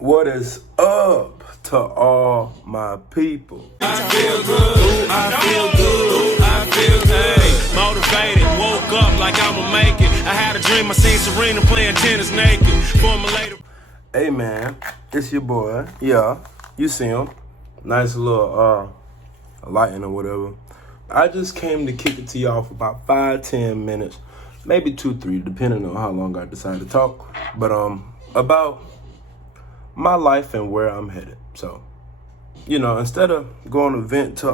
What is up to all my people? I feel good, I feel good, I feel good. Motivated, woke up like I'ma make it. I had a dream, I seen Serena playing tennis naked. Formulated. Hey man, it's your boy. Yeah, you see him. Nice little lighting or whatever. I just came to kick it to y'all for about 5-10 minutes, maybe 2-3, depending on how long I decide to talk. But about my life and where I'm headed. So, instead of going to vent to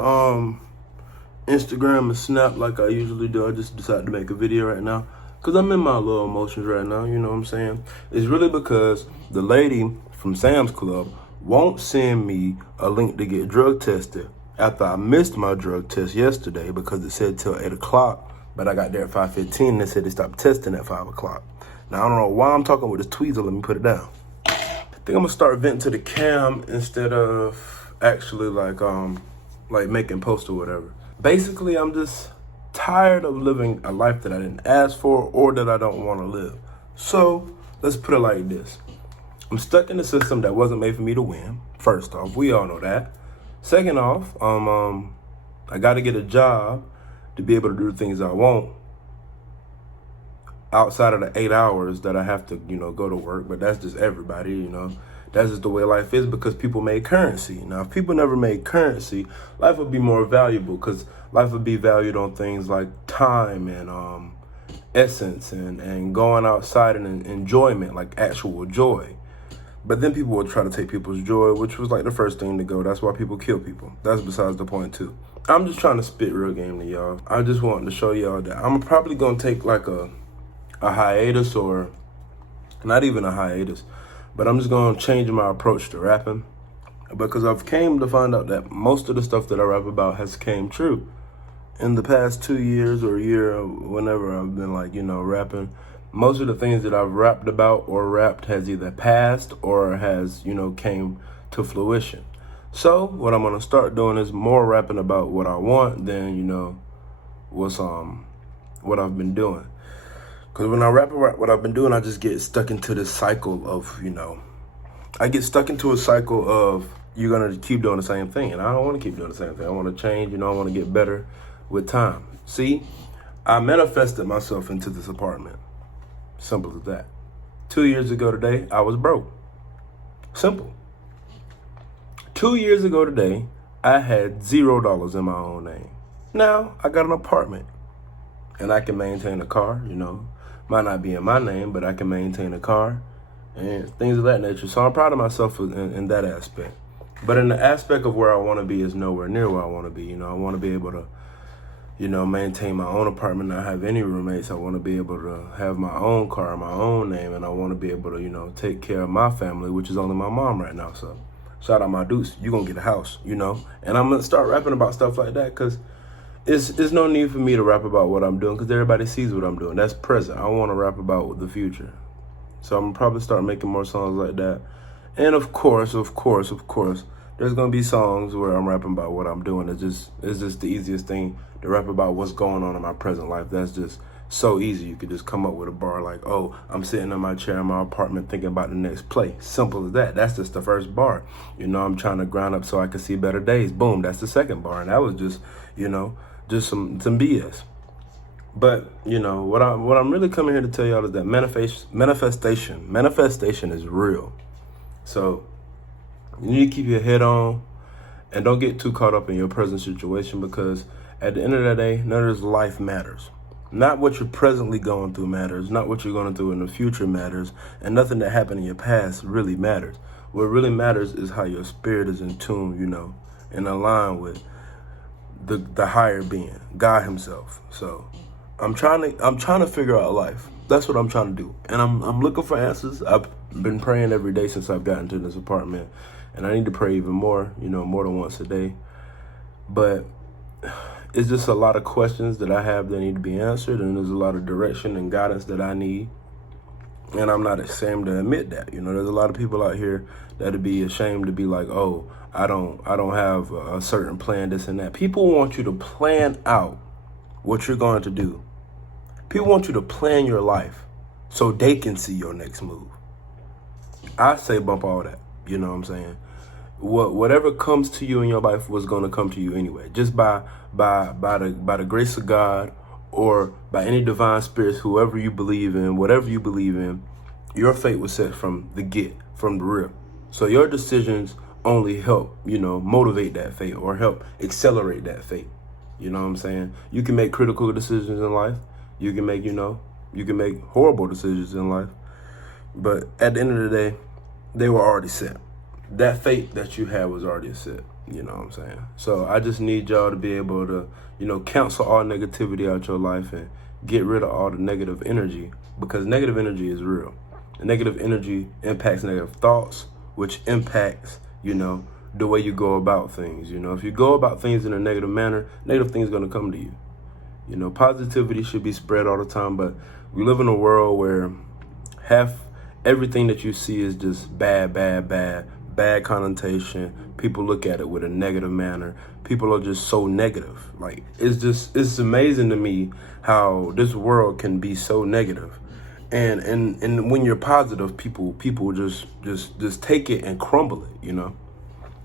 Instagram and Snap like I usually do, I just decided to make a video right now because I'm in my little emotions right now. You know what I'm saying? It's really because the lady from Sam's Club won't send me a link to get drug tested after I missed my drug test yesterday because it said till 8 o'clock, but I got there at 5:15 and they said they stopped testing at 5 o'clock. Now, I don't know why I'm talking with this tweezer. Let me put it down. I think I'm gonna start venting to the cam instead of actually like making posts or whatever. Basically, I'm just tired of living a life that I didn't ask for or that I don't want to live. So let's put it like this. I'm stuck in a system that wasn't made for me to win. First off, we all know that. Second off, I got to get a job to be able to do the things I want outside of the 8 hours that I have to, go to work. But that's just everybody, That's just the way life is because people made currency. Now, if people never made currency, life would be more valuable because life would be valued on things like time and essence and going outside and enjoyment, like actual joy. But then people would try to take people's joy, which was like the first thing to go. That's why people kill people. That's besides the point, too. I'm just trying to spit real game to y'all. I just wanted to show y'all that I'm probably going to take like a hiatus, or not even a hiatus, but I'm just going to change my approach to rapping because I've came to find out that most of the stuff that I rap about has came true. In the past 2 years or a year, whenever I've been rapping, most of the things that I've rapped about or rapped has either passed or has, came to fruition. So what I'm going to start doing is more rapping about what I want than, what I've been doing. Because when I rap about what I've been doing, I just get stuck into this cycle of, I get stuck into a cycle of you're going to keep doing the same thing. And I don't want to keep doing the same thing. I want to change, I want to get better with time. See, I manifested myself into this apartment. Simple as that. 2 years ago today, I was broke. Simple. 2 years ago today, I had $0 in my own name. Now, I got an apartment. And I can maintain a car, Might not be in my name, but I can maintain a car and things of that nature. So I'm proud of myself in that aspect. But in the aspect of where I want to be is nowhere near where I want to be. I want to be able to, maintain my own apartment, not have any roommates. I want to be able to have my own car, my own name, and I want to be able to, take care of my family, which is only my mom right now. So shout out my deuce. You're going to get a house, And I'm going to start rapping about stuff like that because There's no need for me to rap about what I'm doing because everybody sees what I'm doing. That's present. I want to rap about the future. So I'm going to probably start making more songs like that. And of course, there's going to be songs where I'm rapping about what I'm doing. It's just the easiest thing to rap about what's going on in my present life. That's just so easy. You could just come up with a bar like, oh, I'm sitting in my chair in my apartment thinking about the next play. Simple as that. That's just the first bar. I'm trying to grind up so I can see better days. Boom, that's the second bar. And that was just, just some BS. But, what I'm really coming here to tell y'all is that manifestation is real. So you need to keep your head on and don't get too caught up in your present situation because at the end of the day, none of this life matters. Not what you're presently going through matters, not what you're going to do in the future matters, and nothing that happened in your past really matters. What really matters is how your spirit is in tune, and aligned with the higher being, God himself. So I'm trying to figure out life. That's what I'm trying to do. And I'm looking for answers. I've been praying every day since I've gotten to this apartment. And I need to pray even more, more than once a day. But it's just a lot of questions that I have that need to be answered. And there's a lot of direction and guidance that I need. And I'm not ashamed to admit that. There's a lot of people out here that'd be ashamed to be like, oh, I don't have a certain plan, this and that. People want you to plan out what you're going to do. People want you to plan your life so they can see your next move. I say bump all that. You know what I'm saying? Whatever comes to you in your life was going to come to you anyway, just by the grace of God, or by any divine spirits, whoever you believe in, whatever you believe in. Your fate was set from the rip. So your decisions only help, motivate that fate or help accelerate that fate. You know what I'm saying? You can make critical decisions in life. You can make horrible decisions in life. But at the end of the day, they were already set. That fate that you had was already set. You know what I'm saying? So I just need y'all to be able to, cancel all negativity out your life and get rid of all the negative energy, because negative energy is real. And negative energy impacts negative thoughts, which impacts, the way you go about things. If you go about things in a negative manner, negative things are going to come to you. Positivity should be spread all the time, but we live in a world where everything that you see is just bad connotation. People look at it with a negative manner. People are just so negative. Like, it's amazing to me how this world can be so negative. And when you're positive, people just take it and crumble it,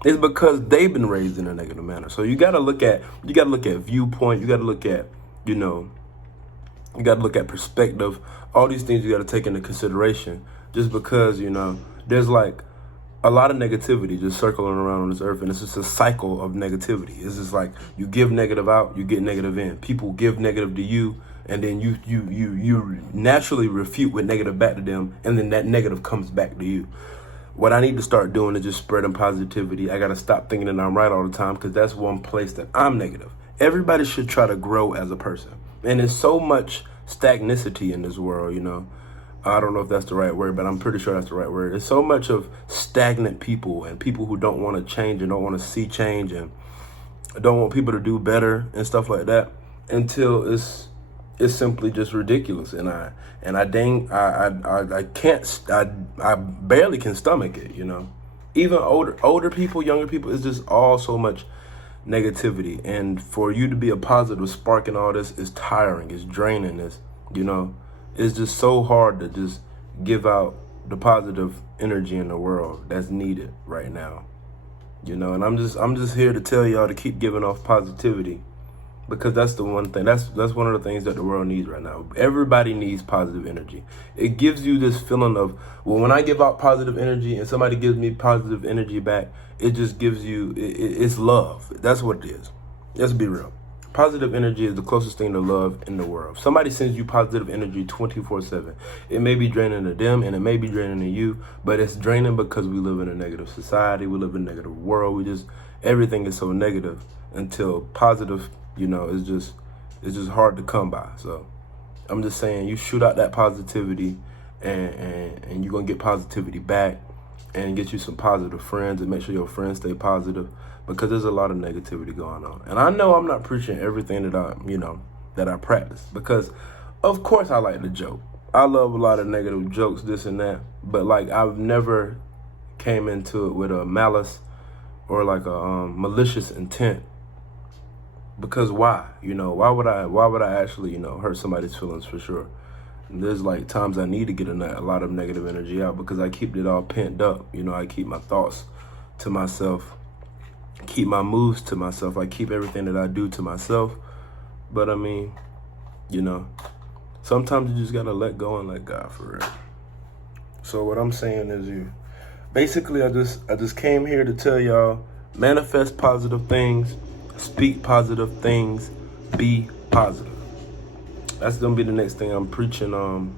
It's because they've been raised in a negative manner. So you gotta look at viewpoint, you gotta look at, you gotta look at perspective. All these things you gotta take into consideration. Just because, there's like a lot of negativity just circling around on this earth, and it's just a cycle of negativity. It's just like you give negative out, you get negative in. People give negative to you, and then you naturally refute with negative back to them, and then that negative comes back to you. What I need to start doing is just spreading positivity. I got to stop thinking that I'm right all the time, because that's one place that I'm negative. Everybody should try to grow as a person. And there's so much stagnicity in this world, I don't know if that's the right word, but I'm pretty sure that's the right word. There's so much of stagnant people and people who don't want to change and don't want to see change and don't want people to do better and stuff like that, until it's simply just ridiculous. And I barely can stomach it, Even older people, younger people, it's just all so much negativity. And for you to be a positive spark in all this is tiring, it's draining, it's just so hard to just give out the positive energy in the world that's needed right now. And I'm just here to tell y'all to keep giving off positivity, because that's the one thing, that's one of the things that the world needs right now. Everybody needs positive energy. It gives you this feeling of, well, when I give out positive energy and somebody gives me positive energy back, it just gives you, it's love. That's what it is. Let's be real. Positive energy is the closest thing to love in the world. If somebody sends you positive energy 24/7, it may be draining to them and it may be draining to you, but it's draining because we live in a negative society. We live in a negative world. Everything is so negative until positive, it's just hard to come by. So I'm just saying, you shoot out that positivity and you're going to get positivity back, and get you some positive friends, and make sure your friends stay positive, because there's a lot of negativity going on. And I know I'm not preaching everything that I practice, because of course I like to joke. I love a lot of negative jokes, this and that, but like, I've never came into it with a malice or like a malicious intent. Because why? Why would I actually, hurt somebody's feelings? For sure. And there's like times I need to get a lot of negative energy out, because I keep it all pent up. I keep my thoughts to myself, keep my moves to myself. I keep everything that I do to myself. But I mean, sometimes you just gotta let go and let God, for real. So what I'm saying is, basically, I just came here to tell y'all, manifest positive things, speak positive things, be positive. That's gonna be the next thing I'm preaching. I'm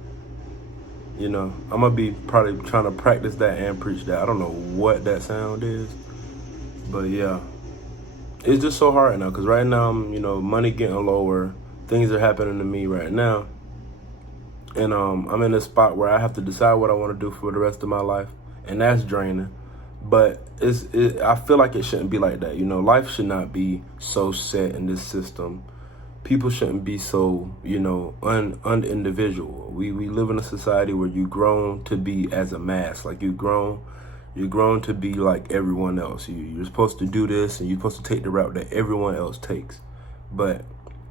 gonna be probably trying to practice that and preach that. I don't know what that sound is, but yeah, it's just so hard now, because right now I'm, money getting lower, things are happening to me right now, and I'm in a spot where I have to decide what I want to do for the rest of my life, and that's draining. But I feel like it shouldn't be like that. Life should not be so set in this system. People shouldn't be so, un-individual. We live in a society where you've grown to be as a mass. Like, you've grown to be like everyone else. You're supposed to do this, and you're supposed to take the route that everyone else takes. But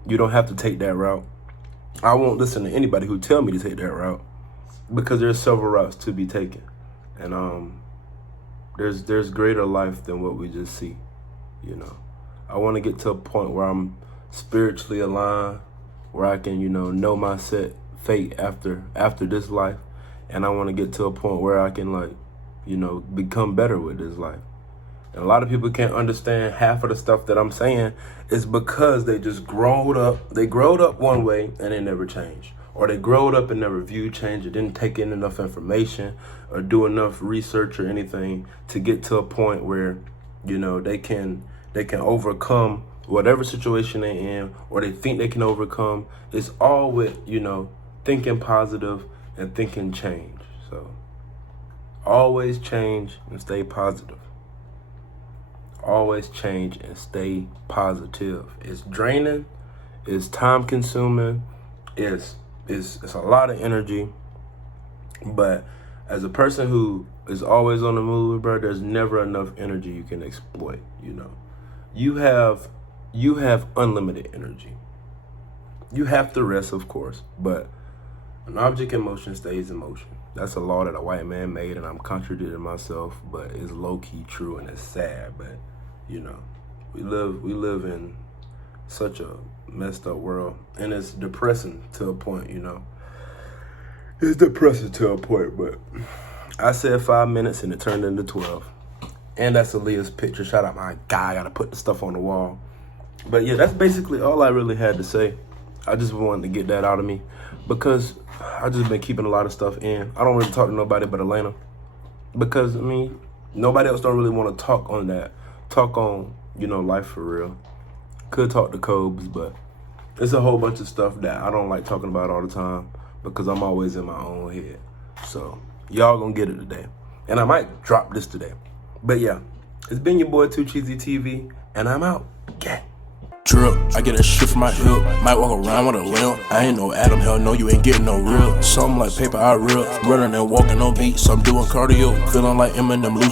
you don't have to take that route. I won't listen to anybody who tell me to take that route, because there's several routes to be taken. And There's greater life than what we just see, you know. I want to get to a point where I'm spiritually aligned, where I can, know my set fate after this life. And I want to get to a point where I can, like, become better with this life. And a lot of people can't understand half of the stuff that I'm saying is because they just growed up. They growed up one way and they never changed. Or they growed up and never viewed change or didn't take in enough information or do enough research or anything to get to a point where, they can overcome whatever situation they're in, or they think they can overcome. It's all with, thinking positive and thinking change. So always change and stay positive. Always change and stay positive. It's draining, it's time consuming, it's a lot of energy. But as a person who is always on the move, bro, there's never enough energy you can exploit, You have unlimited energy. You have to rest, of course, but an object in motion stays in motion. That's a law that a white man made, and I'm contradicting myself, but it's low-key true and it's sad. But we live in such a messed up world, and it's depressing to a point. It's depressing to a point. But I said 5 minutes and it turned into 12. And that's Aaliyah's picture. Shout out my guy. I gotta put the stuff on the wall. But yeah, that's basically all I really had to say. I just wanted to get that out of me because I just been keeping a lot of stuff in. I don't really talk to nobody but Elena because, nobody else don't really want to talk on that. Talk on, life for real. Could talk to Cobes, but it's a whole bunch of stuff that I don't like talking about all the time because I'm always in my own head. So y'all gonna get it today. And I might drop this today. But yeah, it's been your boy 2 Cheesy TV, and I'm out. Yeah. Drip, I get that shit from my hip. Might walk around with a limp. I ain't no Adam, hell no, you ain't getting no real. Something like paper I rip. Running and walking on beats, I'm doing cardio. Feeling like Eminem, loose.